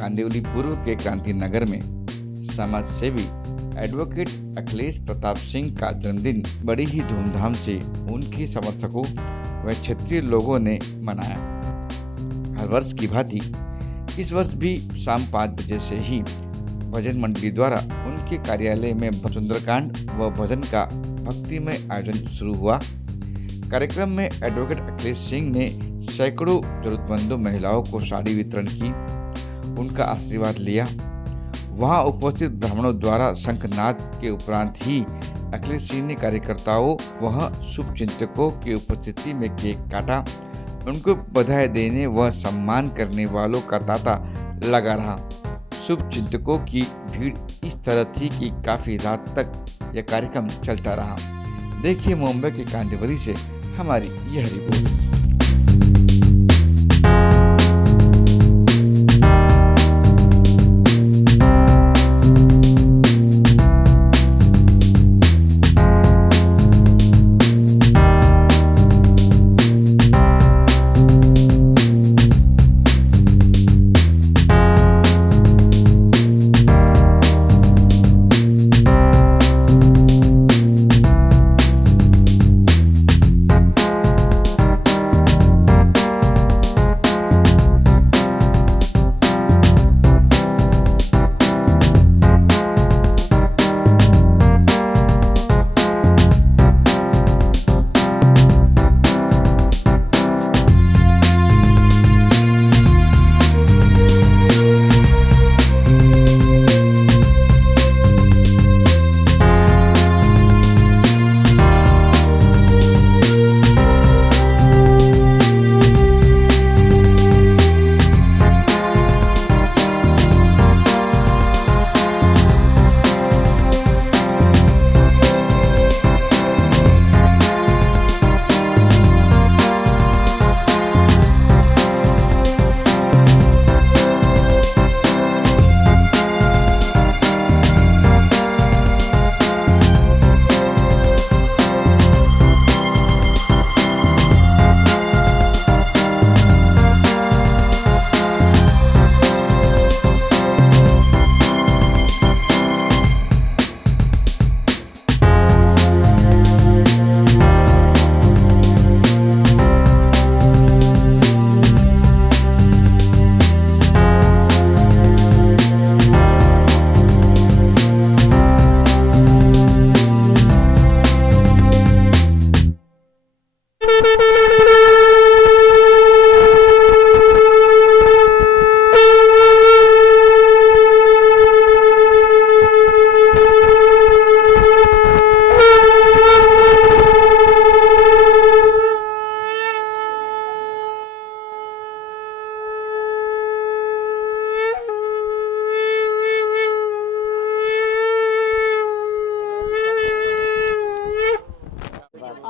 कांदिवली पूर्व के क्रांति नगर में समाज सेवी एडवोकेट अखिलेश प्रताप सिंह का जन्मदिन बड़ी ही धूमधाम से उनके समर्थकों व क्षेत्रीय लोगों ने मनाया। हर वर्ष की भांति इस वर्ष भी शाम 5 बजे से ही भजन मंडली द्वारा उनके कार्यालय में सुंदरकांड व भजन का भक्तिमय आयोजन शुरू हुआ। कार्यक्रम में एडवोकेट अखिलेश सिंह ने सैकड़ों जरूरतमंदों महिलाओं को साड़ी वितरण की, उनका आशीर्वाद लिया। वहां उपस्थित ब्राह्मणों द्वारा शंखनाद के उपरांत ही अखिलेश सिंह ने कार्यकर्ताओं व शुभ चिंतकों की उपस्थिति में केक काटा। उनको बधाई देने व सम्मान करने वालों का तांता लगा रहा। शुभ चिंतकों की भीड़ इस तरह थी कि काफी रात तक यह कार्यक्रम चलता रहा। देखिए मुंबई के कांदिवली से हमारी यह रिपोर्ट।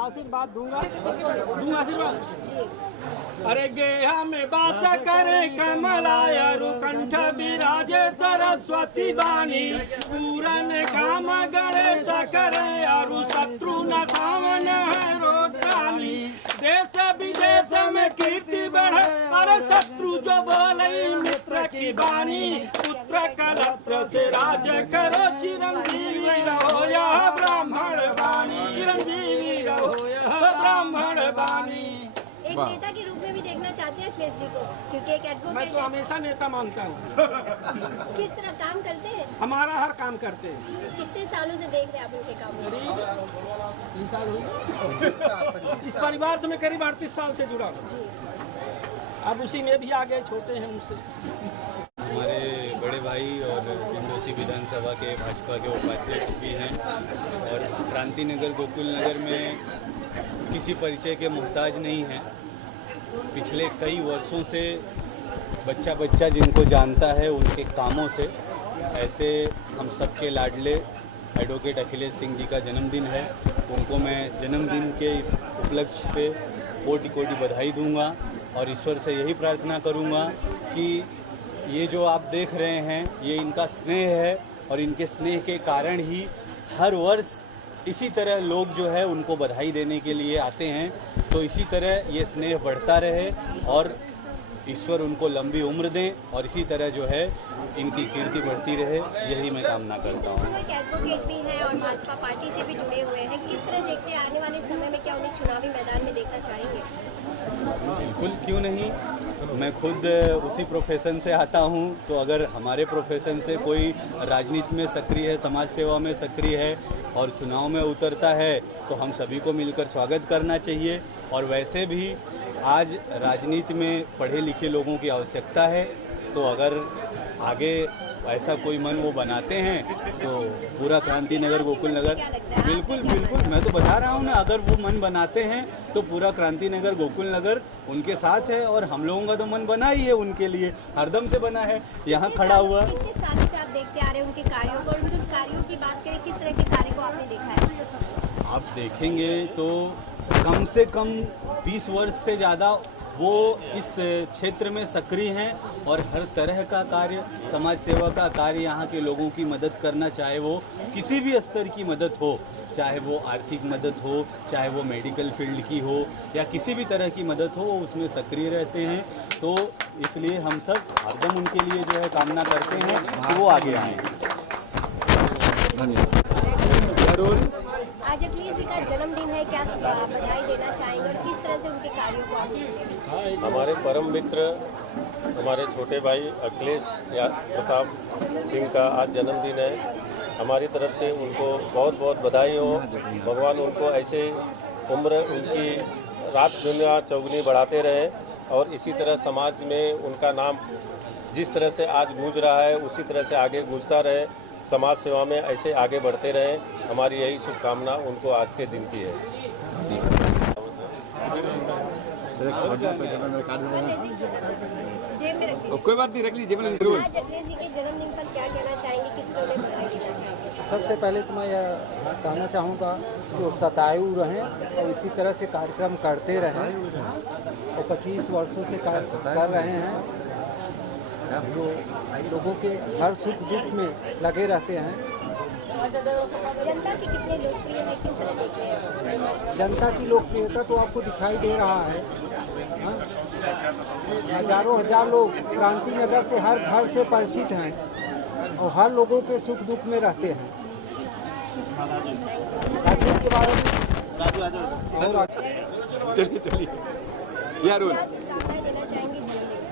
आशीर्वाद दूंगा आशीर्वाद। अरे गेहा में बास करे कमलायरु कंठ विराजे सरस्वती बानी, पूरन काम गणेश करे अरु शत्रु न सावन है रोत्रानी। देश विदेश में कीर्ति बढ़े, अरे शत्रु जो बोले मित्र की बानी। पुत्र कलत्र से राज करो, चिरंजीवी रहो यह ब्राह्मण बानी। चिरंजीवी रहो यह ब्राह्मण बानी। एक नेता के रूप में भी देखना चाहते हैं अखिलेश जी को, क्योंकि एक एडवोकेट मैं तो हमेशा नेता मानता हूँ। किस तरह काम करते हैं? हमारा हर काम करते हैं। कितने सालों से देख रहे हैं आप उनके काम? करीब 3 साल हुए। इस परिवार से मैं करीब 38 साल से जुड़ा हूँ। अब उसी में भी आगे छोटे हैं मुझसे। हमारे बड़े भाई और इंदौसी विधानसभा के भाजपा के उपाध्यक्ष भी हैं और क्रांति नगर गोकुल नगर में किसी परिचय के मोहताज नहीं हैं। पिछले कई वर्षों से बच्चा बच्चा जिनको जानता है उनके कामों से, ऐसे हम सबके लाडले एडवोकेट अखिलेश सिंह जी का जन्मदिन है। उनको मैं जन्मदिन के इस उपलक्ष्य पे कोटि कोटि बधाई दूंगा और ईश्वर से यही प्रार्थना करूंगा कि ये जो आप देख रहे हैं ये इनका स्नेह है और इनके स्नेह के कारण ही हर वर्ष इसी तरह लोग जो है उनको बधाई देने के लिए आते हैं। तो इसी तरह ये स्नेह बढ़ता रहे और ईश्वर उनको लंबी उम्र दें और इसी तरह जो है इनकी कीर्ति बढ़ती रहे, यही मैं कामना करता हूँ। एक एडवोकेट भी हैं और भाजपा पार्टी से भी जुड़े हुए हैं, किस तरह देखते हैं आने वाले समय में, क्या उन्हें चुनावी मैदान में देखना चाहेंगे? बिल्कुल, क्यों नहीं। मैं खुद उसी प्रोफेशन से आता हूँ, तो अगर हमारे प्रोफेशन से कोई राजनीति में सक्रिय है, समाज सेवा में सक्रिय है और चुनाव में उतरता है तो हम सभी को मिलकर स्वागत करना चाहिए। और वैसे भी आज राजनीति में पढ़े लिखे लोगों की आवश्यकता है, तो अगर आगे ऐसा कोई मन वो बनाते हैं तो पूरा क्रांति नगर गोकुल नगर, बिल्कुल बिल्कुल, मैं तो बता रहा हूँ ना, अगर वो मन बनाते हैं तो पूरा क्रांति नगर गोकुल नगर उनके साथ है। और हम लोगों का तो मन बना ही है उनके लिए, हरदम से बना है, यहाँ खड़ा हुआ। कितने सालों से आप देखते आ रहे हैं उनके कार्यों को, और उनके कार्यों की बात करें, किस तरह के कार्य को आपने देखा है? आप देखेंगे तो कम से कम 20 वर्ष से ज़्यादा वो इस क्षेत्र में सक्रिय हैं और हर तरह का कार्य, समाज सेवा का कार्य, यहाँ के लोगों की मदद करना, चाहे वो किसी भी स्तर की मदद हो, चाहे वो आर्थिक मदद हो, चाहे वो मेडिकल फील्ड की हो या किसी भी तरह की मदद हो, वो उसमें सक्रिय रहते हैं। तो इसलिए हम सब हरदम उनके लिए जो है कामना करते हैं कि वो आगे आएँ। आज अखिलेश जी का जन्मदिन है, क्या बधाई देना चाहेंगे और किस तरह से उनके कार्यों को आप देखेंगे? हमारे परम मित्र, हमारे छोटे भाई अखिलेश प्रताप सिंह का आज जन्मदिन है। हमारी तरफ से उनको बहुत बहुत बधाई हो। भगवान उनको ऐसे उम्र उनकी रात दुनिया चौगुनी बढ़ाते रहे और इसी तरह समाज में उनका नाम जिस तरह से आज गूंज रहा है उसी तरह से आगे गूंजता रहे, समाज सेवा में ऐसे आगे बढ़ते रहें। हमारी यही शुभकामना उनको आज के दिन की है। कोई बात नहीं, रख लीजिए। आज अखिलेश जी के जन्मदिन पर क्या कहना चाहेंगे, किस तरह उन्हें बधाई देना चाहेंगे? सबसे पहले तो मैं यह कहना चाहूँगा कि वो सतायु रहें और इसी तरह से कार्यक्रम करते रहें और 25 वर्षों से कर रहे हैं, जो लोगों के हर सुख दुख में लगे रहते हैं। जनता की कितने लोकप्रिय है, किस तरह देखते हैं? जनता की लोकप्रियता तो आपको दिखाई दे रहा है। हाँ? हजारों हजार लोग क्रांति नगर से हर घर से परिचित हैं और हर लोगों के सुख दुख में रहते हैं। राजनीति के बारे में चलिए यार, क्या शुभकामनाएं देना चाहेंगे जन्मदिन पर?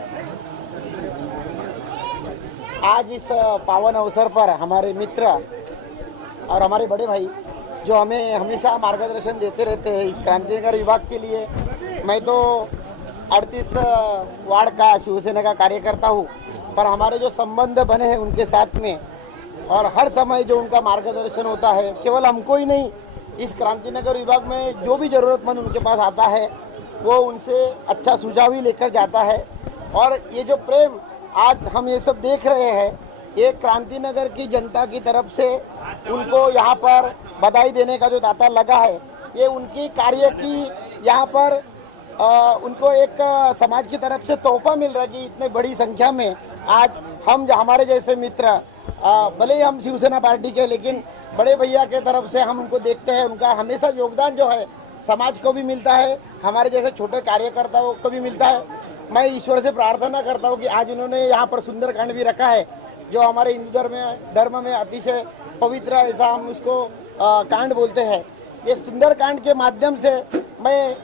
आज इस पावन अवसर पर हमारे मित्र और हमारे बड़े भाई जो हमें हमेशा मार्गदर्शन देते रहते हैं इस क्रांतिनगर विभाग के लिए, मैं तो 38 वार्ड का शिवसेना का कार्यकर्ता हूँ, पर हमारे जो संबंध बने हैं उनके साथ में और हर समय जो उनका मार्गदर्शन होता है, केवल हमको ही नहीं, इस क्रांतिनगर विभाग में जो भी ज़रूरतमंद उनके पास आता है वो उनसे अच्छा सुझाव ही लेकर जाता है। और ये जो प्रेम आज हम ये सब देख रहे हैं, ये क्रांतिनगर की जनता की तरफ से उनको यहाँ पर बधाई देने का जो दाता लगा है, ये उनकी कार्य की यहाँ पर उनको एक समाज की तरफ से तोहफा मिल रहा है कि इतने बड़ी संख्या में आज हम हमारे जैसे मित्र, भले ही हम शिवसेना पार्टी के, लेकिन बड़े भैया के तरफ से हम उनको देखते हैं। उनका हमेशा योगदान जो है समाज को भी मिलता है, हमारे जैसे छोटे कार्यकर्ताओं को भी मिलता है। मैं ईश्वर से प्रार्थना करता हूँ कि आज उन्होंने यहाँ पर सुंदरकांड भी रखा है, जो हमारे हिंदू धर्म में अतिशय पवित्र, ऐसा हम उसको कांड बोलते हैं। ये सुंदरकांड के माध्यम से मैं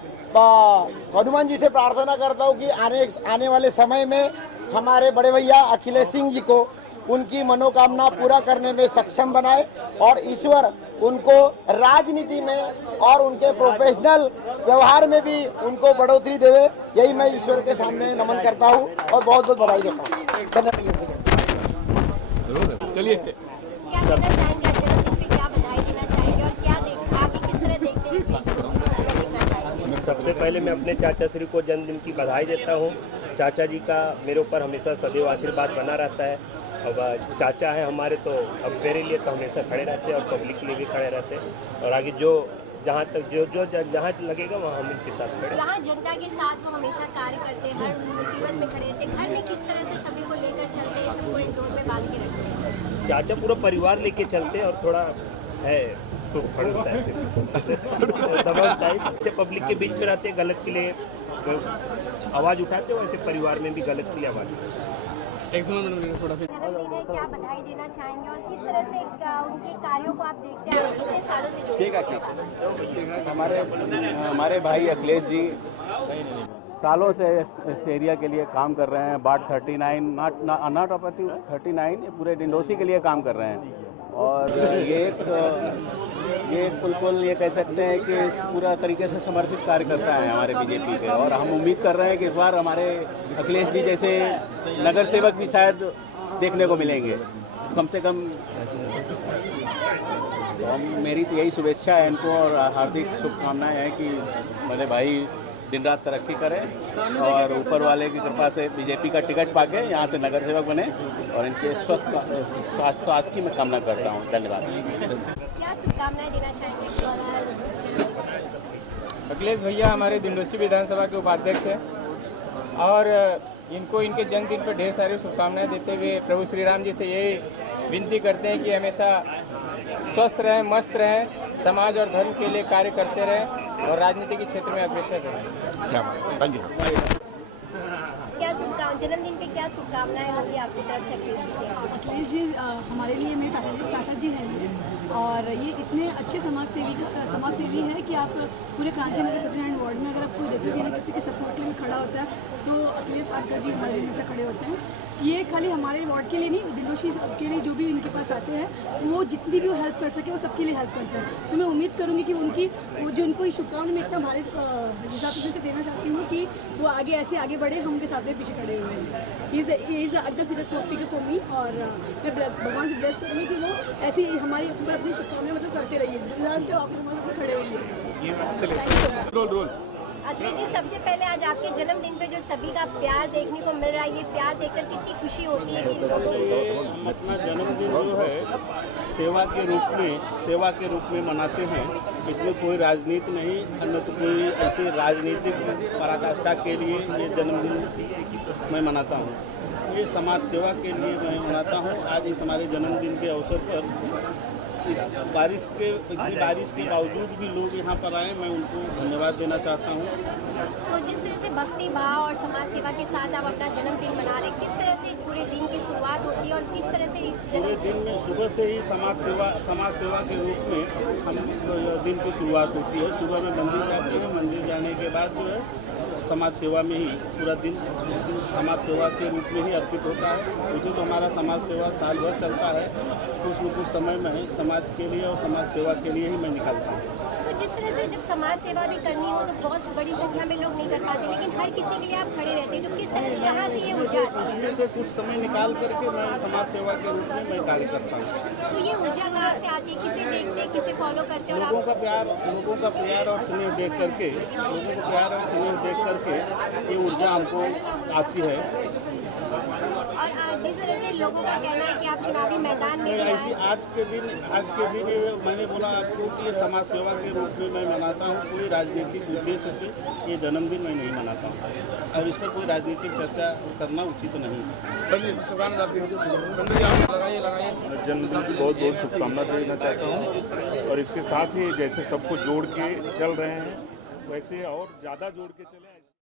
हनुमान जी से प्रार्थना करता हूँ कि आने वाले समय में हमारे बड़े भैया अखिलेश सिंह जी को उनकी मनोकामना पूरा करने में सक्षम बनाए और ईश्वर उनको राजनीति में और उनके प्रोफेशनल व्यवहार में भी उनको बढ़ोतरी देवे। यही मैं ईश्वर के सामने नमन करता हूँ और बहुत बहुत बधाई देता हूँ। धन्यवाद। चलिए, क्या कहना चाहेंगे आज जन्मदिन पे, क्या बधाई देना चाहेंगे और क्या आगे किस तरह देखते हैं अखिलेश को, किस तरह देखना चाहेंगे? सबसे पहले मैं अपने चाचा श्री को जन्मदिन की बधाई देता हूँ। चाचा जी का मेरे ऊपर हमेशा सदैव आशीर्वाद बना रहता है। अब चाचा है हमारे, तो अब मेरे लिए तो हमेशा खड़े रहते हैं और पब्लिक के लिए भी खड़े रहते हैं। और आगे जो जहाँ तक जो जहाँ लगेगा वहाँ हम इनके साथ खड़े। यहाँ जनता के साथ वो हमेशा कार्य करते हैं, हर मुसीबत में खड़े रहते हैं। घर में किस तरह से सभी को लेकर चलते हैं, सबको इंडोर में बांध के रखते हैं? चाचा पूरा परिवार लेके चलते हैं और थोड़ा है तो दबाव टाइप से पब्लिक के बीच में रहते हैं, गलत के लिए आवाज़ उठाते हो, ऐसे परिवार में भी गलत की आवाज़ उठाते हो। जन्मदिन है, क्या बधाई देना चाहेंगे और किस तरह से उनके कार्यों को आप देखते हैं, कितने सालों से जुड़े हैं? हमारे भाई अखिलेश जी सालों से इस एरिया के लिए काम कर रहे हैं। बाट 39 नॉट ऑपरेटिव 39 पूरे डिंडोसी के लिए काम कर रहे हैं। और ये बिल्कुल ये कह सकते हैं कि इस पूरा तरीके से समर्पित कार्यकर्ता है हमारे बीजेपी के। और हम उम्मीद कर रहे हैं कि इस बार हमारे अखिलेश जी जैसे नगर सेवक भी शायद देखने को मिलेंगे कम से कम। मेरी तो यही शुभेच्छा है इनको और हार्दिक शुभकामनाएं हैं कि मेरे भाई दिन रात तरक्की करें और ऊपर वाले की कृपा से बीजेपी का टिकट पाके यहाँ से नगर सेवक बने और इनके स्वास्थ्य की मैं कामना करता हूँ। धन्यवाद। क्या शुभकामनाएं देना चाहेंगे? अखिलेश भैया हमारे दिंडोसी विधानसभा के उपाध्यक्ष हैं और इनको इनके जन्मदिन पर ढेर सारी शुभकामनाएं देते हुए प्रभु श्री राम जी से यही विनती करते हैं कि हमेशा स्वस्थ रहें, मस्त रहें, समाज और धर्म के लिए कार्य करते रहें और राजनीति के क्षेत्र में अग्रसर रहें। क्या शुभकामनाएं, जन्मदिन पे क्या शुभकामनाएं होगी आपकी तरफ से अखिलेश जी के? अखिलेश जी हमारे लिए मेरे चाचा जी हैं और ये इतने अच्छे समाजसेवी है कि आप पूरे क्रांति नगर 39 वार्ड में अगर आप कोई देखोगे ना किसी के सपोर्ट के लिए खड़ा होता है तो अखिलेश अंकल जी हमारे लिए हमेशा खड़े होते हैं। ये खाली हमारे वार्ड के लिए नहीं, दिंडोशी के लिए जो भी इनके पास आते हैं वो जितनी भी वो हेल्प कर सके वो सबके लिए हेल्प करते हैं। तो मैं उम्मीद करूँगी कि उनकी वो जो उनको शुभकामनाएं मैं एकदम हमारे हिसाब से देना चाहती हूँ कि वो आगे बढ़े, हम उनके साथ में पीछे खड़े हुए हैं। इज़ एकदम फिगर फॉर मी और मैं भगवान से ब्लेस करूँगी कि वो ऐसी हमारी ऊपर अपनी शुभकामनाएं मतलब करते रहिए, तो आप हमारे साथ में खड़े होइए। अखिलेश जी, सबसे पहले आज आपके जन्मदिन पे जो सभी का प्यार देखने को मिल रहा है, ये प्यार देखकर कितनी खुशी होती है कि अपना जन्मदिन जो है सेवा के रूप में मनाते हैं। इसमें कोई राजनीति नहीं, अन्यथा कोई ऐसे राजनीतिक पराकाष्ठा के लिए ये जन्मदिन मैं मनाता हूँ। ये समाज सेवा के लिए मैं मनाता हूँ। आज इस हमारे जन्मदिन के अवसर पर बारिश के बावजूद भी लोग यहाँ पर आए, मैं उनको धन्यवाद देना चाहता हूँ। तो जिस तरह से भक्ति भाव और समाज सेवा के साथ आप अपना जन्मदिन मना रहे हैं, किस तरह से पूरे दिन की शुरुआत होती है और किस तरह से इस पूरे दिन में सुबह से ही समाज सेवा के रूप में हम दिन की शुरुआत होती है। सुबह में मंदिर जाते हैं, मंदिर जाने के बाद जो है समाज सेवा में ही पूरा दिन समाज सेवा के रूप में ही अर्पित होता है। मुझे तो हमारा समाज सेवा साल भर चलता है, कुछ न कुछ समय में समाज के लिए और समाज सेवा के लिए ही मैं निकालता हूँ। तो जिस तरह से जब समाज सेवा भी करनी हो तो बहुत बड़ी संख्या में लोग नहीं कर पाते, लेकिन हर किसी के लिए आप खड़े रहते हैं, तो किस तरह से कहाँ से ये ऊर्जा आती है? इसमें से कुछ समय निकाल करके मैं समाज सेवा के रूप में मैं कार्य करता हूँ। तो ये ऊर्जा कहाँ से आती है? किसे देखते हैं, किसे फॉलो करते हैं? और लोगों का प्यार और स्नेह देख करके ये ऊर्जा हमको आती है। और जिस तरह से लोगों का कहना है कि आप चुनावी मैदान में ऐसी आज के दिन मैंने बोला आपको कि ये समाज सेवा के रूप में मैं मनाता हूँ। कोई राजनीतिक उद्देश्य से ये जन्मदिन मैं नहीं मनाता हूँ और इस पर कोई राजनीतिक चर्चा करना उचित नहीं है। जन्मदिन की बहुत बहुत शुभकामना देना चाहता हूँ और इसके साथ ही जैसे सबको जोड़ के चल रहे हैं वैसे और ज़्यादा जोड़ के चले।